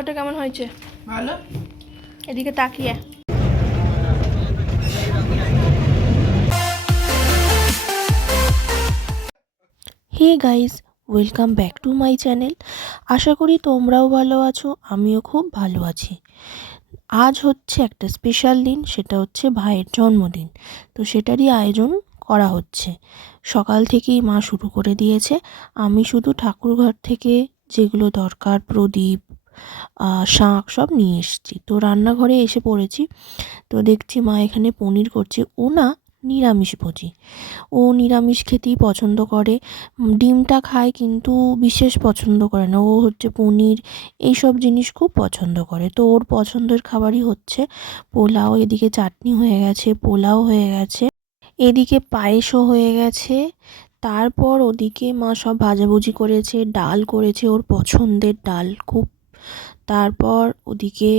ওটা কেমন হয়েছে? ভালো। এদিকে তাকিয়ে hey guys, welcome back to my channel. আশা করি তোমরাও ভালো আছো, আমিও খুব ভালো আছি। আজ হচ্ছে একটা স্পেশাল দিন, সেটা হচ্ছে ভাইয়ের জন্মদিন। তো সেটারই আয়োজন করা হচ্ছে। সকাল থেকেই মা শুরু করে দিয়েছে। আমি শুধু ঠাকুরঘর থেকে যেগুলো দরকার, প্রদীপ, শাঁখ সব নিয়ে এসেছি। তো রান্নাঘরে এসে পড়েছি। তো দেখছি মা এখানে পনির করছে। ও না নিরামিষভোজী, ও নিরামিষ খেতেই পছন্দ করে। ডিমটা খায় কিন্তু বিশেষ পছন্দ করে না। ও হচ্ছে পনির এইসব জিনিস খুব পছন্দ করে। তো ওর পছন্দের খাবারই হচ্ছে পোলাও। এদিকে চাটনি হয়ে গেছে, পোলাও হয়ে গেছে, এদিকে পায়েসও হয়ে গেছে। তারপর ওদিকে মা সব ভাজাভুজি করেছে, ডাল করেছে, ওর পছন্দের ডাল খুব। তারপর ওদিকে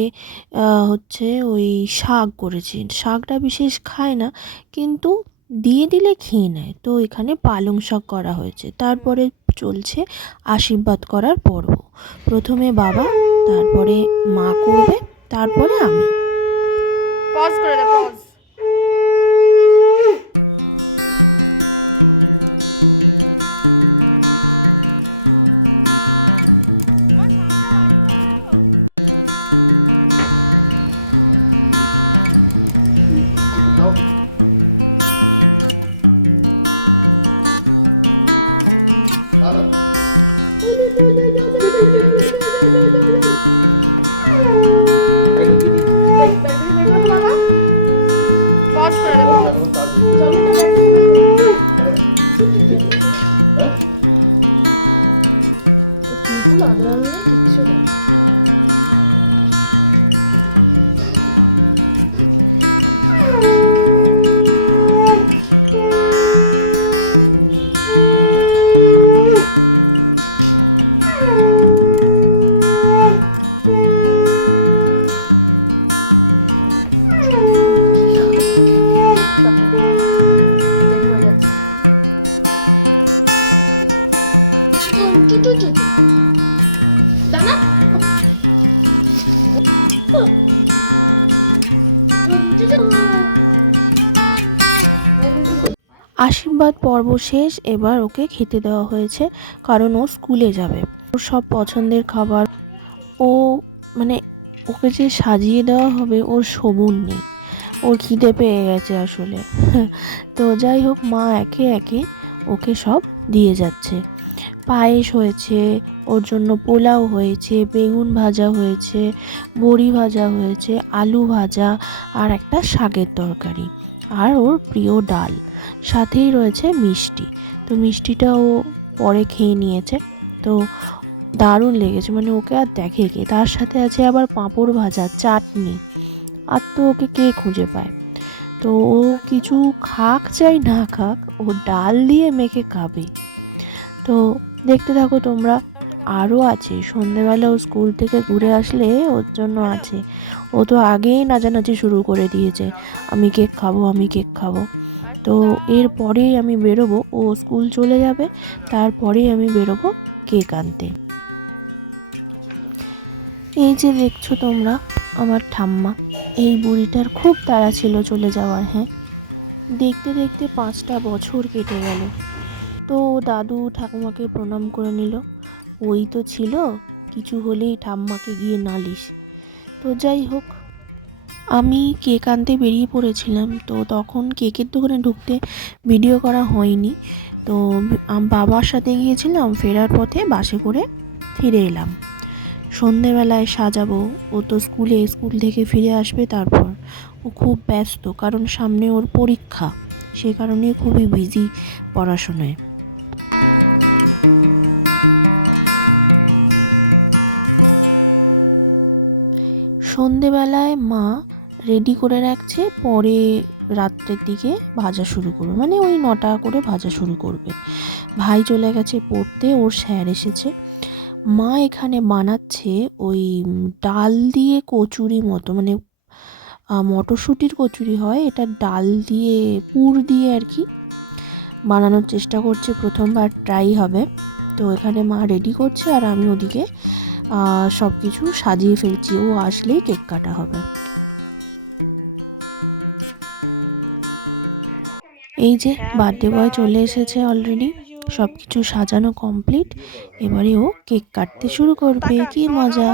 হচ্ছে ওই শাক করেছে। শাকটা বিশেষ খায় না, কিন্তু দিয়ে দিলে খেয়ে নেয়। তো এখানে পালং শাক করা হয়েছে। তারপরে চলছে আশীর্বাদ করার পর্ব। প্রথমে বাবা, তারপরে মা করবে, তারপরে আমি। পজ করে দে, পজ। পজ করে দে, পজ। চুলগুলো আদরালে কিচ্ছু নেই। দানা আশীর্বাদ পর্ব শেষ। এবার ওকে খেতে দেওয়া হয়েছে, কারণ ও স্কুলে যাবে। ওর সব পছন্দের খাবার। ও মানে ওকে যে সাজিয়ে দেওয়া হবে ওর সবুর নেই, ওর খিদে পেয়ে গেছে আসলে। তো যাই হোক, মা একে একে ওকে সব দিয়ে যাচ্ছে। পায়েস হয়েছে, ওর জন্য পোলাও হয়েছে, বেগুন ভাজা হয়েছে, বড়ি ভাজা হয়েছে, আলু ভাজা, আর একটা শাকের তরকারি, আর ওর প্রিয় ডাল। সাথেই রয়েছে মিষ্টি। তো মিষ্টিটা ও পরে খেয়ে নিয়েছে। তো দারুণ লেগেছে, মানে ওকে আর দেখে কে। তার সাথে আছে আবার পাঁপড় ভাজা, চাটনি। আর তো ওকে কে খুঁজে পায়। তো ও কিছু খাক চাই না খাক, ও ডাল দিয়ে মেখে খাবে। তো দেখতে থাকো তোমরা। আরও আছে, সন্ধেবেলা ও স্কুল থেকে ঘুরে আসলে ওর জন্য আছে। ও তো আগেই নাচানাচি শুরু করে দিয়েছে, আমি কেক খাবো, আমি কেক খাবো। তো এরপরেই আমি বেরোবো, ও স্কুল চলে যাবে, তারপরেই আমি বেরোবো কেক আনতে। এই যে দেখছো তোমরা আমার ঠাম্মা, এই বুড়িটার খুব তাড়া ছিল চলে যাওয়ার। হ্যাঁ, দেখতে দেখতে 5টা বছর কেটে গেল। তো দাদু ঠাকুমাকে প্রণাম করে নিল। ওই তো ছিল, কিছু হলেই ঠাম্মাকে গিয়ে নালিশ। তো যাই হোক, আমি কেক আনতে বেরিয়ে পড়েছিলাম। তো তখন কেকের দোকানে ঢুকতে ভিডিও করা হয়নি। তো বাবার সাথে গিয়েছিলাম, ফেরার পথে বাসে করে ফিরে এলাম। সন্ধেবেলায় সাজাবো, ও তো স্কুল থেকে ফিরে আসবে। তারপর ও খুব ব্যস্ত, কারণ সামনে ওর পরীক্ষা, সে কারণে খুবই বিজি পড়াশোনায়। সন্ধেবেলায় মা রেডি করে রাখছে, পরে রাত্রের দিকে ভাজা শুরু করবে, মানে ওই 9টা করে ভাজা শুরু করবে। ভাই চলে গেছে পড়তে, ওর স্যার এসেছে। মা এখানে বানাচ্ছে ওই ডাল দিয়ে কচুরি মতো, মানে মটরশুঁটির কচুরি হয়, এটা ডাল দিয়ে পুর দিয়ে আর কি বানানোর চেষ্টা করছে। প্রথমবার ট্রাই হবে। তো এখানে মা রেডি করছে, আর আমি ওদিকে সব কিছু সাজিয়ে ফেলছি, ও আসলেই কেক কাটা হবে। এই যে বার্থডে বয় চলে এসেছে অলরেডি, সব কিছু সাজানো কমপ্লিট। এবারে ও কেক কাটতে শুরু করবে। কি মজা!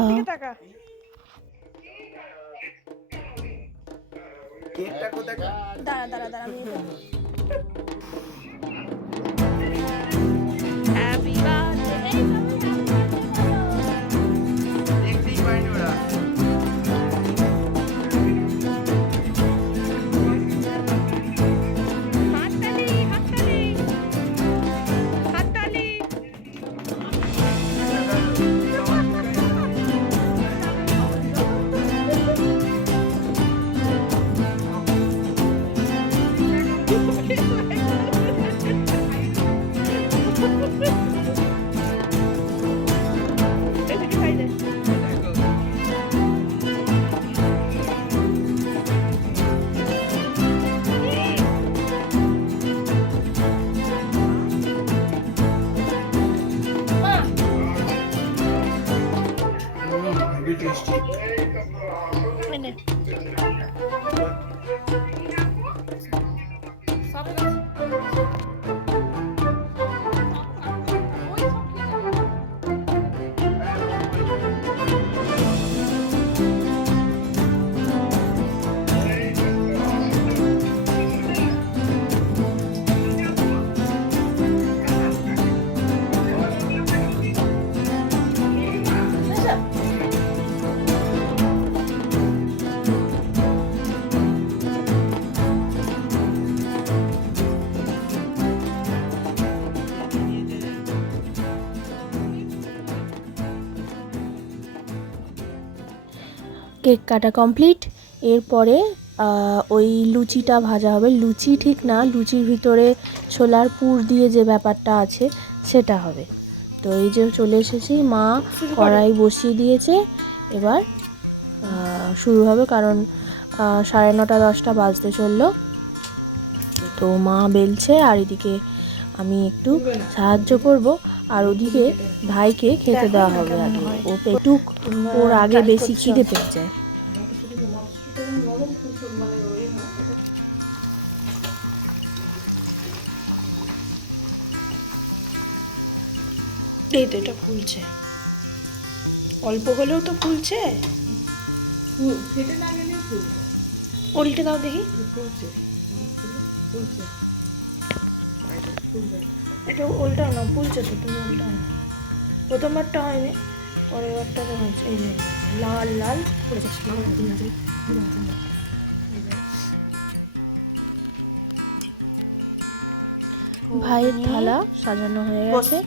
কেক কাটা কমপ্লিট। এরপরে ওই লুচিটা ভাজা হবে। লুচি ঠিক না, লুচির ভিতরে ছোলার পুর দিয়ে যে ব্যাপারটা আছে সেটা হবে। তো এই যে চলে এসেছি, মা কড়াই বসিয়ে দিয়েছে। এবার শুরু হবে, কারণ 9:30 10টা বাজতে চললো। তো মা বেলছে আর এদিকে আমি একটু সাহায্য করব। আর ওদিকে ভাইকে খেতে দেওয়া হবে আগে, ও পেটুক, ওর আগে বেশি খিদে পেয়ে যায়। এই তো এটা ফুলছে, অল্প হলেও তো ফুলছে। উল্টে দাও দেখি। এটা উল্টাও না, ফুলছে তো, তুমি উল্টাও না। প্রথমবারটা হয়নি, পরের বারটা তো হচ্ছে। এই যে লাল লাল ভাইয়ের থালা সাজানো হয়ে গেছে,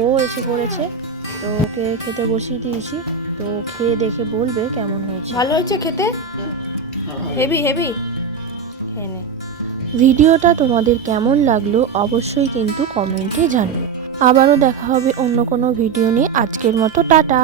ও এসে পড়েছে। তো ওকে খেতে বসিয়ে দিয়েছি, তো খেয়ে দেখে বলবে কেমন হয়েছে। ভালো হয়েছে খেতে, হেভি হেভি। খেয়ে নে। ভিডিওটা তোমাদের কেমন লাগলো অবশ্যই কিন্তু কমেন্টে জানিও। আবারও দেখা হবে অন্য কোনো ভিডিও নিয়ে। আজকের মতো টাটা।